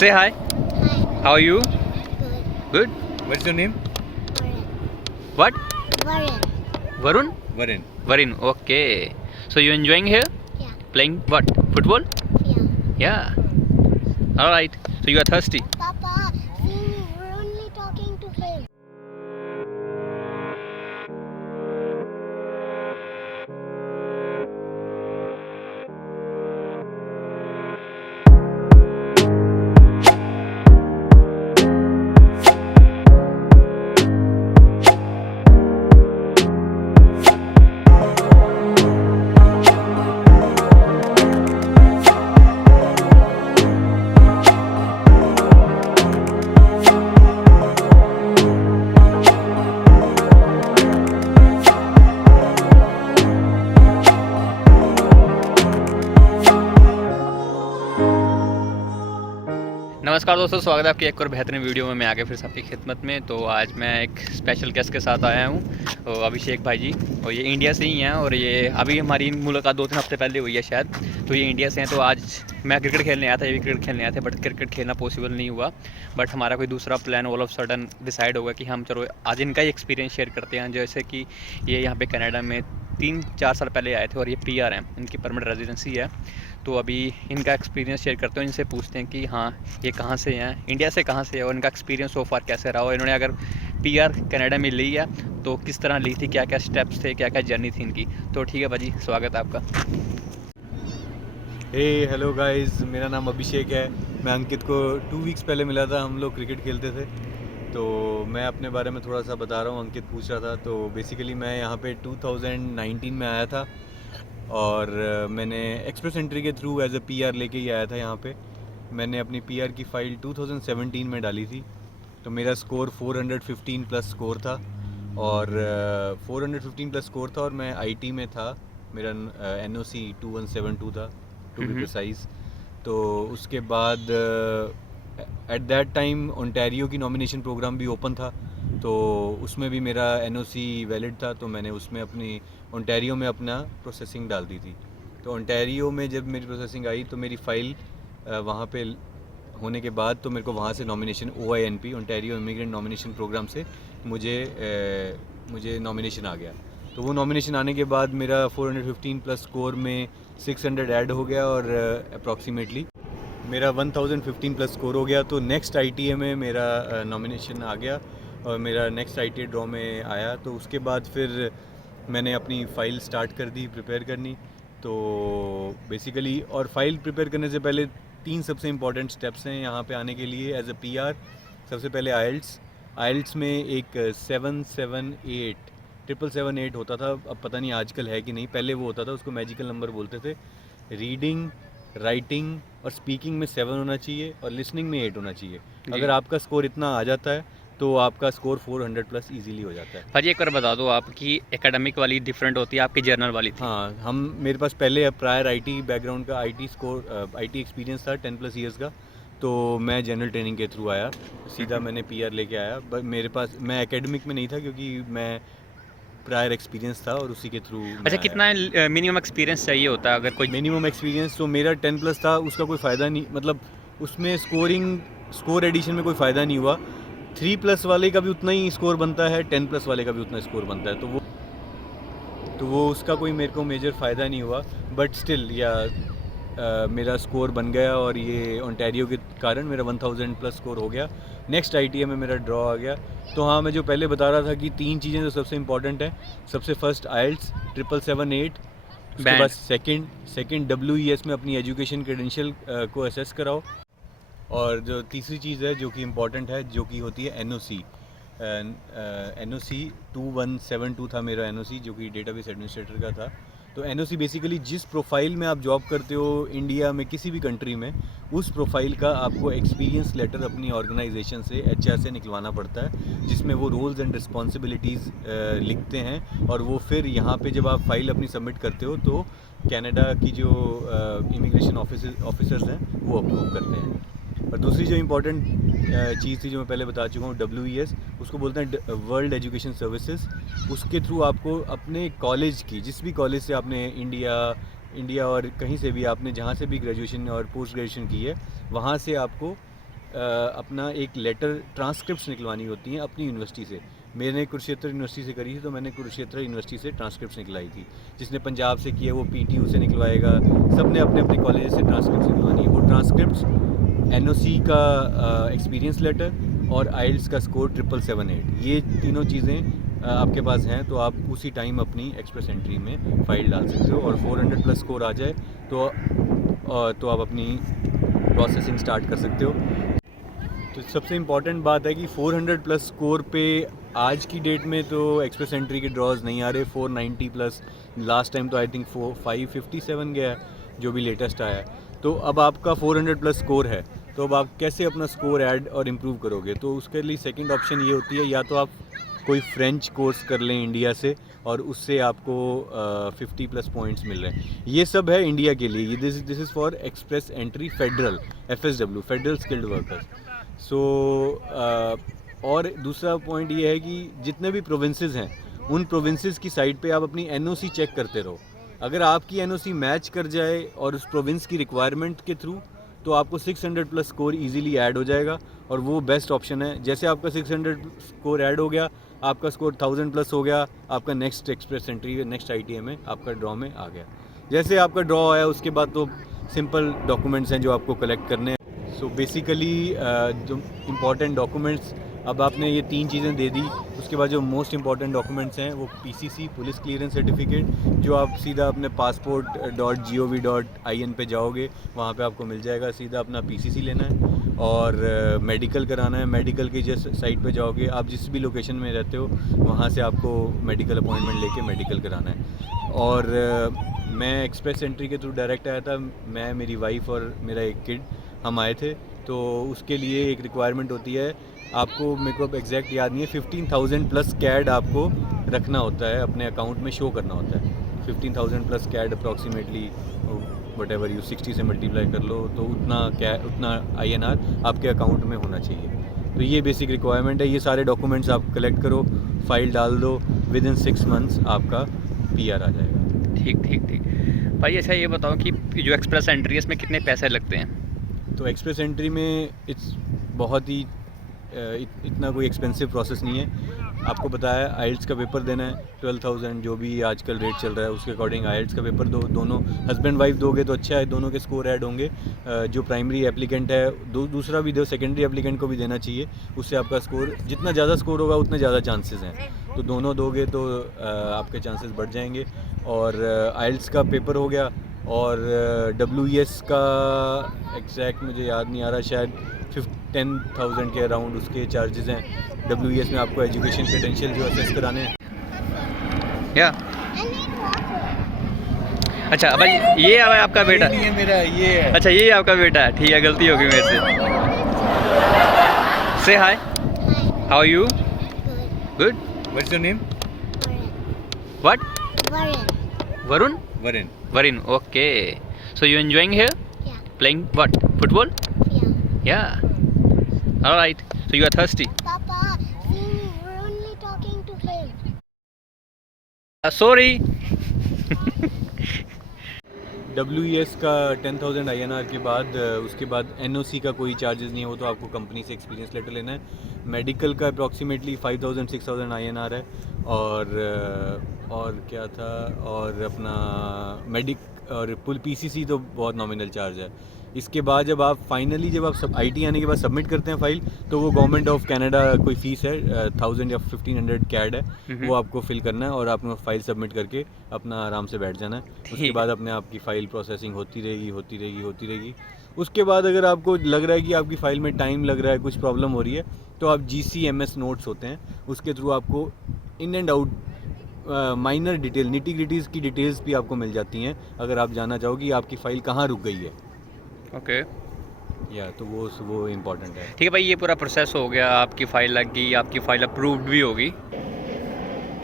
Say hi. Hi. How are you? Good. Good. What's your name? Varun. What? Varun. Varun? Varun. Varun. Okay. So you enjoying here? Yeah. Playing what? Football? Yeah. Yeah. All right. So you are thirsty. Papa, see me. We're only talking to him. नमस्कार दोस्तों, स्वागत है आपकी एक और बेहतरीन video में। मैं आगे फिर से आपकी खिदमत में। तो आज मैं एक स्पेशल गेस्ट के साथ आया हूँ, अभिषेक भाई जी। और ये इंडिया से ही हैं और ये अभी हमारी मुलाकात 2-3 हफ्ते पहले हुई है शायद। तो ये इंडिया से हैं। तो आज मैं क्रिकेट खेलने आया था, ये भी क्रिकेट खेलने आए थे, बट क्रिकेट खेलना पॉसिबल नहीं हुआ। बट हमारा कोई दूसरा plan all of sudden decide होगा कि हम चलो आज इनका ही एक्सपीरियंस शेयर करते हैं। जैसे कि ये यहाँ पे कनाडा में 3-4 साल पहले आए थे और ये PR हैं, इनकी परमानेंट रेजिडेंसी है। तो अभी इनका एक्सपीरियंस शेयर करते हैं, इनसे पूछते हैं कि हाँ ये कहाँ से हैं, इंडिया से कहाँ से है और इनका एक्सपीरियंस सो फार कैसे रहा। और इन्होंने अगर PR कनाडा में ली है तो किस तरह ली थी, क्या क्या स्टेप्स थे, क्या क्या जर्नी थी इनकी। तो ठीक है भाजी, स्वागत है आपका। हेलो गाइस, मेरा नाम अभिषेक है। मैं अंकित को 2 वीक्स पहले मिला था, हम लोग क्रिकेट खेलते थे। तो मैं अपने बारे में थोड़ा सा बता रहा हूँ, अंकित पूछ रहा था। तो बेसिकली मैं यहाँ पे 2019 में आया था और मैंने एक्सप्रेस एंट्री के थ्रू एज अ PR लेके ही आया था यहाँ पे। मैंने अपनी PR की फ़ाइल 2017 में डाली थी। तो मेरा स्कोर 415 प्लस स्कोर था और 415 प्लस स्कोर था और मैं IT में था। मेरा NOC 2172 था, टू बी प्रिसाइज। तो उसके बाद एट दैट टाइम ओंटारियो की नॉमिनेशन प्रोग्राम भी ओपन था, तो उसमें भी मेरा NOC वैलिड था। तो मैंने उसमें अपनी ओंटारियो में अपना प्रोसेसिंग डाल दी थी। तो ओंटारियो में जब मेरी प्रोसेसिंग आई तो मेरी फ़ाइल वहाँ पे होने के बाद तो मेरे को वहाँ से nomination OINP Ontario immigrant nomination programme से मुझे नॉमिनेशन आ गया। तो वो नॉमिनेशन आने के बाद मेरा 415 प्लस स्कोर में 600 ऐड हो गया और अप्रॉक्सीमेटली मेरा 1015 प्लस स्कोर हो गया। तो नेक्स्ट ITA में मेरा नॉमिनेशन आ गया और मेरा नेक्स्ट ITA ड्रॉ में आया। तो उसके बाद फिर मैंने अपनी फ़ाइल स्टार्ट कर दी प्रिपेयर करनी। तो बेसिकली और फाइल प्रिपेयर करने से पहले 3 सबसे इम्पॉर्टेंट स्टेप्स हैं यहाँ पे आने के लिए एज अ PR। सबसे पहले आइल्ट्स में एक 778 होता था, अब पता नहीं आजकल है कि नहीं, पहले वो होता था, उसको मैजिकल नंबर बोलते थे। रीडिंग, राइटिंग और स्पीकिंग में 7 होना चाहिए और लिसनिंग में 8 होना चाहिए। अगर आपका स्कोर इतना आ जाता है तो आपका स्कोर 400 प्लस इजीली हो जाता है। भाजी एक बार बता दो, आपकी एकेडमिक वाली डिफरेंट होती है, आपकी जर्नल वाली थी? हाँ, मेरे पास पहले प्रायर IT बैकग्राउंड का IT एक्सपीरियंस था 10 प्लस ईयर्स का। तो मैं जनरल ट्रेनिंग के थ्रू आया, सीधा मैंने PR लेके आया। बट मेरे पास मैं एकेडमिक में नहीं था क्योंकि मैं प्रायर एक्सपीरियंस था और उसी के थ्रू। अच्छा, कितना मिनिमम एक्सपीरियंस चाहिए होता है अगर कोई? मिनिमम एक्सपीरियंस तो मेरा 10 प्लस था, उसका कोई फ़ायदा नहीं, मतलब उसमें स्कोर एडिशन में कोई फ़ायदा नहीं हुआ। 3 प्लस वाले का भी उतना ही स्कोर बनता है, 10 प्लस वाले का भी उतना स्कोर बनता है। तो वो उसका कोई मेरे को मेजर फ़ायदा नहीं हुआ। बट स्टिल मेरा स्कोर बन गया और ये ओंटारियो के कारण मेरा 1000 प्लस स्कोर हो गया। नेक्स्ट ITA में मेरा ड्रॉ आ गया। तो हाँ, मैं जो पहले बता रहा था कि 3 चीज़ें जो सबसे इंपॉर्टेंट हैं। सबसे फर्स्ट आइल्ट्स 778, उसके बाद सेकंड WES में अपनी एजुकेशन क्रेडेंशियल को असेस कराओ। और जो तीसरी चीज़ है जो कि इम्पॉर्टेंट है, जो कि होती है NOC 2172 था मेरा NOC, जो कि डेटाबेस एडमिनिस्ट्रेटर का था। तो NOC बेसिकली जिस प्रोफाइल में आप जॉब करते हो इंडिया में किसी भी कंट्री में, उस प्रोफाइल का आपको एक्सपीरियंस लेटर अपनी ऑर्गेनाइजेशन से HR से निकलवाना पड़ता है, जिसमें वो रोल्स एंड रिस्पॉन्सिबिलिटीज़ लिखते हैं। और वो फिर यहाँ पे जब आप फाइल अपनी सबमिट करते हो तो कनाडा की जो इमिग्रेशन ऑफिसर्स हैं वो अप्रूव करते हैं। और दूसरी जो इम्पोर्टेंट चीज़ थी जो मैं पहले बता चुका हूँ, WES, उसको बोलते हैं वर्ल्ड एजुकेशन सर्विसेज। उसके थ्रू आपको अपने कॉलेज की, जिस भी कॉलेज से आपने इंडिया और कहीं से भी आपने जहाँ से भी ग्रेजुएशन और पोस्ट ग्रेजुएशन की है, वहाँ से आपको अपना एक लेटर ट्रांसक्रिप्ट निकलवानी होती हैं अपनी यूनिवर्सिटी से। मैंने कुरुक्षेत्र यूनिवर्सिटी से करी थी, तो मैंने कुरुक्षेत्र यूनिवर्सिटी से ट्रांसक्रिप्ट निकलाई थी। जिसने पंजाब से किया वो PTU से निकलवाएगा, सब ने अपने अपने कॉलेज से ट्रांसक्रिप्ट निकलवानी है। वो ट्रांसक्रिप्ट NOC का एक्सपीरियंस लेटर और आइल्स का स्कोर 7778, ये तीनों चीज़ें आपके पास हैं तो आप उसी टाइम अपनी एक्सप्रेस एंट्री में फ़ाइल डाल सकते हो। और 400 प्लस स्कोर आ जाए तो आप अपनी प्रोसेसिंग स्टार्ट कर सकते हो। तो सबसे इम्पॉर्टेंट बात है कि 400 प्लस स्कोर पे आज की डेट में तो एक्सप्रेस एंट्री के ड्रॉज नहीं आ रहे। 490 प्लस लास्ट टाइम तो आई थिंक 557 गया है जो भी लेटेस्ट आया है। तो अब आपका 400 प्लस स्कोर है, तो अब आप कैसे अपना स्कोर ऐड और इम्प्रूव करोगे? तो उसके लिए सेकंड ऑप्शन ये होती है, या तो आप कोई फ्रेंच कोर्स कर लें इंडिया से और उससे आपको 50 प्लस पॉइंट्स मिल रहे हैं। ये सब है इंडिया के लिए। This is for express entry federal FSW, federal skilled workers. So और दूसरा पॉइंट ये है कि जितने भी प्रोविंसेस हैं उन प्रोविंसेस की साइट पे आप अपनी NOC चेक करते रहो। अगर आपकी NOC मैच कर जाए और उस प्रोविंस की रिक्वायरमेंट के थ्रू, तो आपको 600 प्लस स्कोर इजीली ऐड हो जाएगा और वो बेस्ट ऑप्शन है। जैसे आपका 600 स्कोर ऐड हो गया, आपका स्कोर 1000 प्लस हो गया, आपका next express entry next ITA में आपका ड्रॉ में आ गया। जैसे आपका ड्रॉ आया उसके बाद तो सिंपल डॉक्यूमेंट्स हैं जो आपको कलेक्ट करने हैं। सो बेसिकली जो इम्पॉर्टेंट डॉक्यूमेंट्स, अब आपने ये 3 चीज़ें दे दी, उसके बाद जो मोस्ट इंपॉर्टेंट डॉक्यूमेंट्स हैं वो PCC, पुलिस क्लियरेंस सर्टिफिकेट, जो आप सीधा अपने passport.gov.in पे जाओगे वहाँ पे आपको मिल जाएगा। सीधा अपना PCC लेना है और मेडिकल कराना है। मेडिकल की जिस साइट पे जाओगे, आप जिस भी लोकेशन में रहते हो वहाँ से आपको मेडिकल अपॉइंटमेंट लेके मेडिकल कराना है। और मैं एक्सप्रेस एंट्री के थ्रू डायरेक्ट आया था। मैं, मेरी वाइफ और मेरा एक किड, हम आए थे। तो उसके लिए एक रिक्वायरमेंट होती है, आपको, मेरे को अब एग्जैक्ट याद नहीं है, 15,000 प्लस कैड आपको रखना होता है, अपने अकाउंट में शो करना होता है। 15,000 plus CAD approximately whatever you 60 से मल्टीप्लाई कर लो तो उतना INR आपके अकाउंट में होना चाहिए। तो ये बेसिक रिक्वायरमेंट है। ये सारे डॉक्यूमेंट्स आप कलेक्ट करो, फाइल डाल दो, विद इन 6 मंथ्स आपका PR आ जाएगा। ठीक भाई। अच्छा ये बताओ कि जो एक्सप्रेस एंट्री है इसमें कितने पैसे लगते हैं? तो एक्सप्रेस एंट्री में बहुत ही इतना कोई एक्सपेंसिव प्रोसेस नहीं है। आपको बताया आइल्स का पेपर देना है 12,000, जो भी आजकल रेट चल रहा है उसके अकॉर्डिंग आइल्स का पेपर दो। दोनों हस्बैंड वाइफ दोगे तो अच्छा है, दोनों के स्कोर ऐड होंगे। जो प्राइमरी एप्लीकेंट है दूसरा भी दो, सेकेंडरी एप्लीकेंट को भी देना चाहिए। उससे आपका स्कोर, जितना ज़्यादा स्कोर होगा उतने ज़्यादा चांसेस हैं। तो दोनों दोगे तो आपके चांसेस बढ़ जाएंगे। और आइल्स का पेपर हो गया और WES का एग्जैक्ट मुझे याद नहीं आ रहा, शायद 10,000 के अराउंड उसके चार्जेस हैं। WES में आपको एजुकेशन क्रेडेंशियल जो असेस कराने हैं। या अच्छा भाई, ये है आपका बेटा? ये मेरा ये है। अच्छा ये आपका बेटा है, ठीक है, गलती हो गई मेरे से। Say hi, how are you? Good. What's your name? What? Varun. Varun? वरेन। Varun, okay. So you enjoying here? Yeah. Playing what? Football? Yeah. Yeah. All right. So you are thirsty? Papa, see me. We're only talking to him. Sorry. WES का 10,000 INR के बाद उसके बाद NOC का कोई charges नहीं है, वो तो आपको कंपनी से एक्सपीरियंस लेटर लेना है। मेडिकल का अप्रॉक्सीमेटली 5,000-6,000 INR है। और क्या था, और अपना और PCC तो बहुत नॉमिनल चार्ज है। इसके बाद जब आप फाइनली जब आप IT आने के बाद सबमिट करते हैं फाइल, तो वो गवर्नमेंट ऑफ कनाडा कोई फ़ीस है 1,000 या 1,500 कैड है, वो आपको फिल करना है और आपको फाइल सबमिट करके अपना आराम से बैठ जाना है। उसके बाद अपने आपकी फ़ाइल प्रोसेसिंग होती रहेगी। उसके बाद अगर आपको लग रहा है कि आपकी फ़ाइल में टाइम लग रहा है, कुछ प्रॉब्लम हो रही है, तो आप GCMS नोट्स होते हैं, उसके थ्रू आपको in and out minor detail, nitty gritties की डिटेल्स भी आपको मिल जाती हैं अगर आप जानना चाहो कि आपकी फ़ाइल कहाँ रुक गई है। ओके। या तो वो इम्पोर्टेंट है। ठीक है भाई, ये पूरा प्रोसेस हो गया, आपकी फ़ाइल लग गई, आपकी फ़ाइल अप्रूव्ड भी होगी,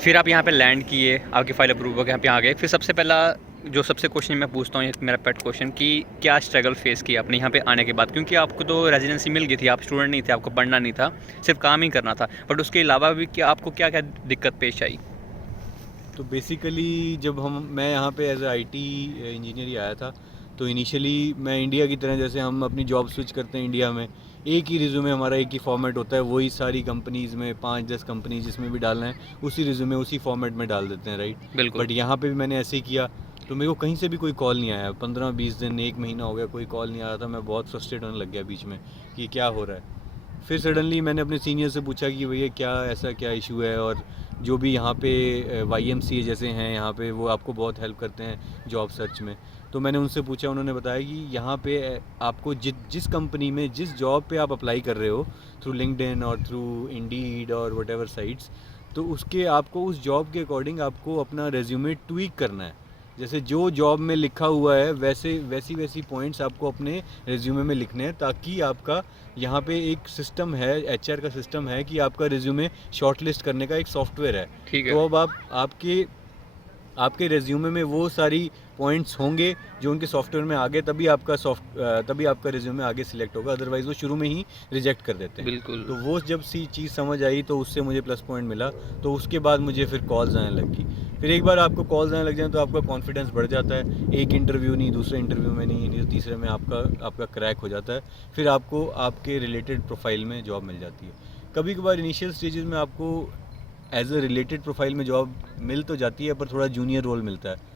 फिर आप यहाँ पे लैंड किए, आपकी फ़ाइल अप्रूव हो गया, यहाँ पे आ गए। फिर सबसे पहला जो सबसे क्वेश्चन मैं पूछता हूँ, मेरा पेट क्वेश्चन, कि क्या स्ट्रगल फेस किया आपने यहाँ पे आने के बाद? क्योंकि आपको तो रेजिडेंसी मिल गई थी, आप स्टूडेंट नहीं थे, आपको पढ़ना नहीं था, सिर्फ काम ही करना था, बट उसके अलावा भी क्या आपको क्या क्या दिक्कत पेश आई? तो बेसिकली जब मैं यहाँ पे एज IT इंजीनियर ही आया था, तो इनिशियली मैं इंडिया की तरह, जैसे हम अपनी जॉब स्विच करते हैं इंडिया में, एक ही रिज्यूमे हमारा, एक ही फॉर्मेट होता है, वही सारी कंपनीज़ में 5-10 कंपनीज जिसमें भी डालना है उसी रिज्यूमे उसी फॉर्मेट में डाल देते हैं, राइट। बिल्कुल। बट यहाँ पे भी मैंने ऐसे ही किया, तो मेरे को कहीं से भी कोई कॉल नहीं आया, 15-20 दिन, 1 महीना हो गया कोई कॉल नहीं आ रहा था। मैं बहुत फ्रस्ट्रेट होने लग गया बीच में कि क्या हो रहा है। फिर सडनली मैंने अपने सीनियर से पूछा कि भैया क्या इशू है, और जो भी यहाँ पे YMCA जैसे हैं यहाँ पे, वो आपको बहुत हेल्प करते हैं जॉब सर्च में। तो मैंने उनसे पूछा, उन्होंने बताया कि यहाँ पे आपको जिस कंपनी में जिस जॉब पे आप अप्लाई कर रहे हो थ्रू लिंक्डइन और थ्रू इंडीड और व्हाटएवर साइट्स, तो उसके आपको उस जॉब के अकॉर्डिंग आपको अपना रेज्यूमे ट्वीक करना है। जैसे जो जॉब में लिखा हुआ है वैसी पॉइंट्स आपको अपने रेज्यूमे में लिखने हैं, ताकि आपका यहाँ पे एक सिस्टम है, HR का सिस्टम है कि आपका रेज्यूमे शॉर्टलिस्ट करने का एक सॉफ्टवेयर है। ठीक है। तो अब आपके रेज्यूमे में वो सारी पॉइंट्स होंगे जो उनके सॉफ्टवेयर में आगे, तभी आपका रेज्यूमे आगे सिलेक्ट होगा, अदरवाइज वो शुरू में ही रिजेक्ट कर देते हैं। बिल्कुल। तो वो जब चीज़ समझ आई तो उससे मुझे प्लस पॉइंट मिला, तो उसके बाद मुझे फिर कॉल्स आने लगी। फिर एक बार आपको कॉल्स आने लग जाए तो आपका कॉन्फिडेंस बढ़ जाता है, एक इंटरव्यू नहीं, दूसरे इंटरव्यू में नहीं, तीसरे में आपका क्रैक हो जाता है, फिर आपको आपके रिलेटेड प्रोफाइल में जॉब मिल जाती है। कभी कभार इनिशियल स्टेजेस में आपको एज अ रिलेटेड प्रोफाइल में जॉब मिल तो जाती है, पर थोड़ा जूनियर रोल मिलता है।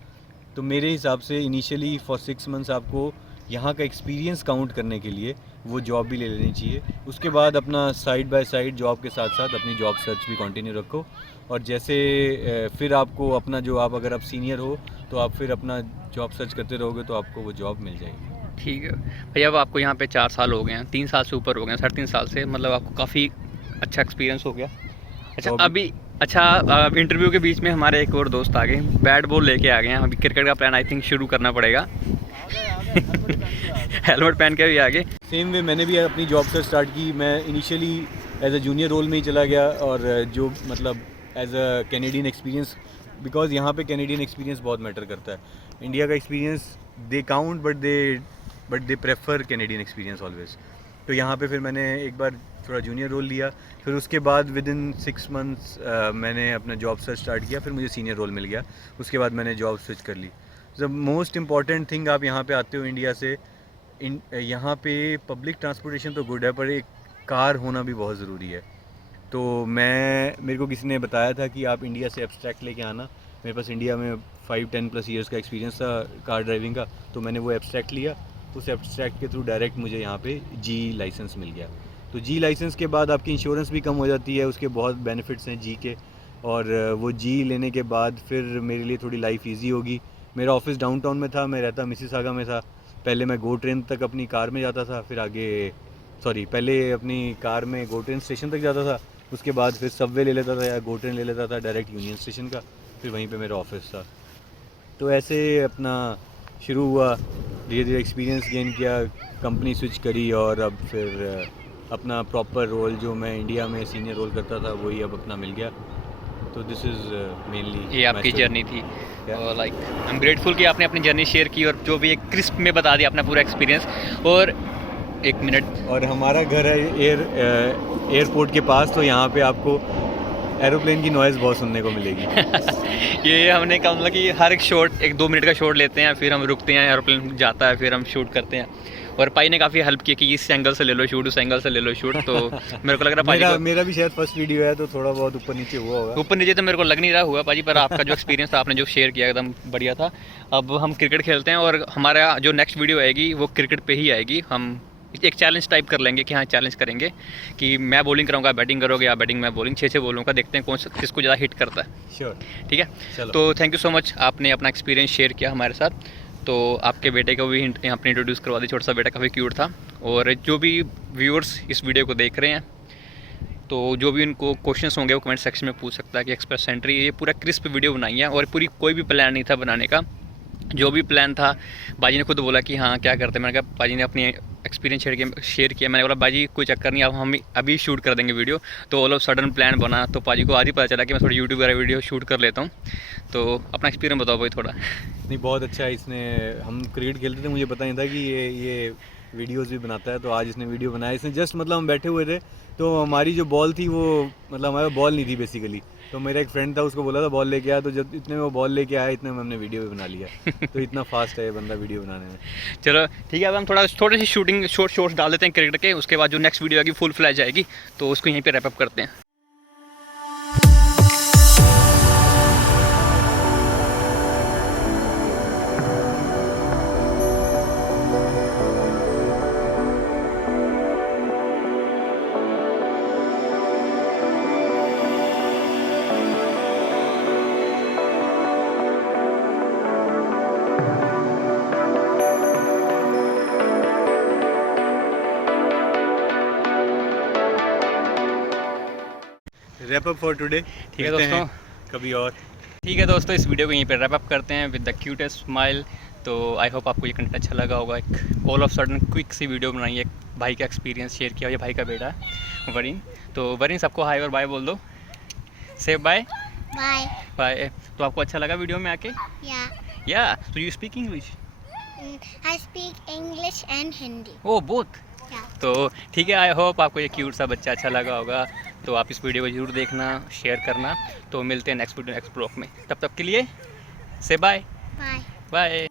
तो मेरे हिसाब से इनिशियली फॉर 6 मंथ्स आपको यहाँ का एक्सपीरियंस काउंट करने के लिए वो जॉब भी ले लेनी चाहिए। उसके बाद अपना साइड बाय साइड जॉब के साथ साथ अपनी जॉब सर्च भी कंटिन्यू रखो, और जैसे फिर आपको अपना जो अगर आप सीनियर हो तो आप फिर अपना जॉब सर्च करते रहोगे तो आपको वो जॉब मिल जाएगी। ठीक है भैया, अब आपको यहाँ पे 4 साल हो गए हैं, 3 साल से ऊपर हो गए हैं, 3.5 साल से, मतलब आपको काफ़ी अच्छा एक्सपीरियंस हो गया। अच्छा तो अभी इंटरव्यू के बीच में हमारे एक और दोस्त आ गए, बैट बॉल लेके आ गए हैं। अभी क्रिकेट का प्लान आई थिंक शुरू करना पड़ेगा। हेलमेट पहन के भी आ गए। सेम वे मैंने भी अपनी जॉब सर्च स्टार्ट की। मैं initially as a junior role में ही चला गया, और जो मतलब as a Canadian experience, because यहाँ पे कैनेडियन एक्सपीरियंस बहुत मैटर करता है। इंडिया का experience they count, but they prefer Canadian experience always. तो यहाँ पे फिर मैंने एक बार थोड़ा जूनियर रोल लिया, फिर उसके बाद विद इन 6 मंथ्स मैंने अपना जॉब सर्च स्टार्ट किया, फिर मुझे सीनियर रोल मिल गया। उसके बाद मैंने जॉब स्विच कर ली। द मोस्ट इम्पॉर्टेंट थिंग, आप यहाँ पे आते हो इंडिया से, यहाँ पे पब्लिक ट्रांसपोर्टेशन तो गुड है, पर एक कार होना भी बहुत ज़रूरी है। तो मेरे को किसी ने बताया था कि आप इंडिया से एब्स्ट्रैक्ट लेके आना। मेरे पास इंडिया में 5-10 प्लस ईयर्स का एक्सपीरियंस था कार ड्राइविंग का, तो मैंने वो एब्स्ट्रैक्ट लिया। उस एब्स्ट्रैक्ट के थ्रू डायरेक्ट मुझे यहाँ पे G लाइसेंस मिल गया। तो G लाइसेंस के बाद आपकी इंश्योरेंस भी कम हो जाती है, उसके बहुत बेनिफिट्स हैं G के। और वो G लेने के बाद फिर मेरे लिए थोड़ी लाइफ ईजी होगी। मेरा ऑफिस डाउनटाउन में था, मैं रहता मिसिसागा में था। पहले मैं गो ट्रेन तक अपनी कार में जाता था, फिर पहले अपनी कार में गो ट्रेन स्टेशन तक जाता था, उसके बाद फिर सबवे ले लेता था या गो ट्रेन ले लेता था डायरेक्ट यूनियन स्टेशन का, फिर वहीं पे मेरा ऑफिस था। तो ऐसे अपना शुरू हुआ, धीरे धीरे एक्सपीरियंस गेन किया, कंपनी स्विच करी, और अब फिर अपना प्रॉपर रोल जो मैं इंडिया में सीनियर रोल करता था वही अब अपना मिल गया। तो दिस इज़ मेनली ये आपकी जर्नी थी। और लाइक आई एम ग्रेटफुल कि आपने अपनी जर्नी शेयर की, और जो भी एक क्रिस्प में बता दिया अपना पूरा एक्सपीरियंस। और 1 मिनट, और हमारा घर है एयरपोर्ट के पास, तो यहाँ पे आपको एरोप्लेन की नॉइज़ बहुत सुनने को मिलेगी। ये हमने कहा मतलब कि हर एक शॉट 1-2 मिनट का शॉट लेते हैं, फिर हम रुकते हैं, एरोप्लेन जाता है, फिर हम शूट करते हैं। और पाई ने काफ़ी हेल्प की कि इस एंगल से ले लो शूट, उस एंगल से ले लो शूट। तो मेरे को लग रहा है मेरा भी शायद फर्स्ट वीडियो है, तो थोड़ा बहुत ऊपर नीचे हुआ होगा। ऊपर नीचे तो मेरे को लग नहीं रहा हुआ पाजी, पर आपका जो एक्सपीरियंस था, आपने जो शेयर किया, एकदम बढ़िया था। अब हम क्रिकेट खेलते हैं, और हमारा जो नेक्स्ट वीडियो आएगी वो क्रिकेट पे ही आएगी। हम एक चैलेंज टाइप कर लेंगे कि हाँ, चैलेंज करेंगे कि मैं बॉलिंग कराऊंगा, बैटिंग करोगे, या बैटिंग मैं बॉलिंग, 6 बॉलों का देखते हैं किसको ज़्यादा हिट करता है। श्योर, ठीक है। तो थैंक यू सो मच, आपने अपना एक्सपीरियंस शेयर किया हमारे साथ। तो आपके बेटे को भी यहाँ पर इंट्रोड्यूस करवा दी, छोटा सा बेटा, काफ़ी क्यूट था। और जो भी व्यूअर्स इस वीडियो को देख रहे हैं, तो जो भी उनको क्वेश्चंस होंगे वो कमेंट सेक्शन में पूछ सकता है कि एक्सप्रेस सेंट्री ये पूरा क्रिस्प वीडियो बनाई है, और पूरी कोई भी प्लान नहीं था बनाने का। जो भी प्लान था, बाजी ने खुद बोला कि हाँ क्या करते हैं। मैंने कहा, बाजी ने अपनी एक्सपीरियंस शेयर किया। मैंने बोला बाजी कोई चक्कर नहीं, अब हम अभी शूट कर देंगे वीडियो। तो ऑल ऑफ सडन प्लान बना, तो बाजी को आज ही पता चला कि मैं थोड़ी यूट्यूब वगैरह वीडियो शूट कर लेता हूँ। तो अपना एक्सपीरियंस बताओ भाई थोड़ा। नहीं, बहुत अच्छा है। हम क्रिकेट खेलते थे, मुझे पता नहीं था कि ये वीडियोस भी बनाता है, तो आज इसने वीडियो बनाया। इसने जस्ट मतलब हम बैठे हुए थे तो हमारी जो बॉल थी वो मतलब हमारे बॉल नहीं थी बेसिकली, तो मेरा एक फ्रेंड था, उसको बोला था बॉल लेके आया, तो जब इतने में वो बॉल लेके आया इतने में हमने वीडियो भी बना लिया। तो इतना फास्ट है ये बंदा वीडियो बनाने में। चलो ठीक है, अब हम थोड़ी सी शूटिंग शॉर्ट्स डाल देते हैं क्रिकेट के, उसके बाद जो नेक्स्ट वीडियो आएगी फुल फ्लैश आएगी, तो उसको यहीं पे रैप अप करते हैं। Wrap up for today. ठीक है दोस्तों, कभी और। ठीक है दोस्तों, इस वीडियो को यहीं पे रैप अप करते हैं विद द क्यूटेस्ट स्माइल। तो आई होप आपको ये कंटेंट अच्छा लगा होगा। एक all of sudden quick see video बनाई है, एक भाई का एक्सपीरियंस शेयर किया, ये भाई का बेटा है वरीन। तो वरीन सबको हाय और बाय बोल दो, से बाय Bye. बाय। तो आपको अच्छा लगा वीडियो में आके? Yeah. या तो you speak English? I speak English and Hindi. Oh both. Yeah. तो ठीक है, आई होप आपको ये क्यूट सा बच्चा अच्छा लगा होगा। तो आप इस वीडियो को जरूर देखना, शेयर करना। तो मिलते हैं नेक्स्ट वीडियो नेक्स्ट ब्लॉग में, तब तक के लिए से बाय Bye. बाय।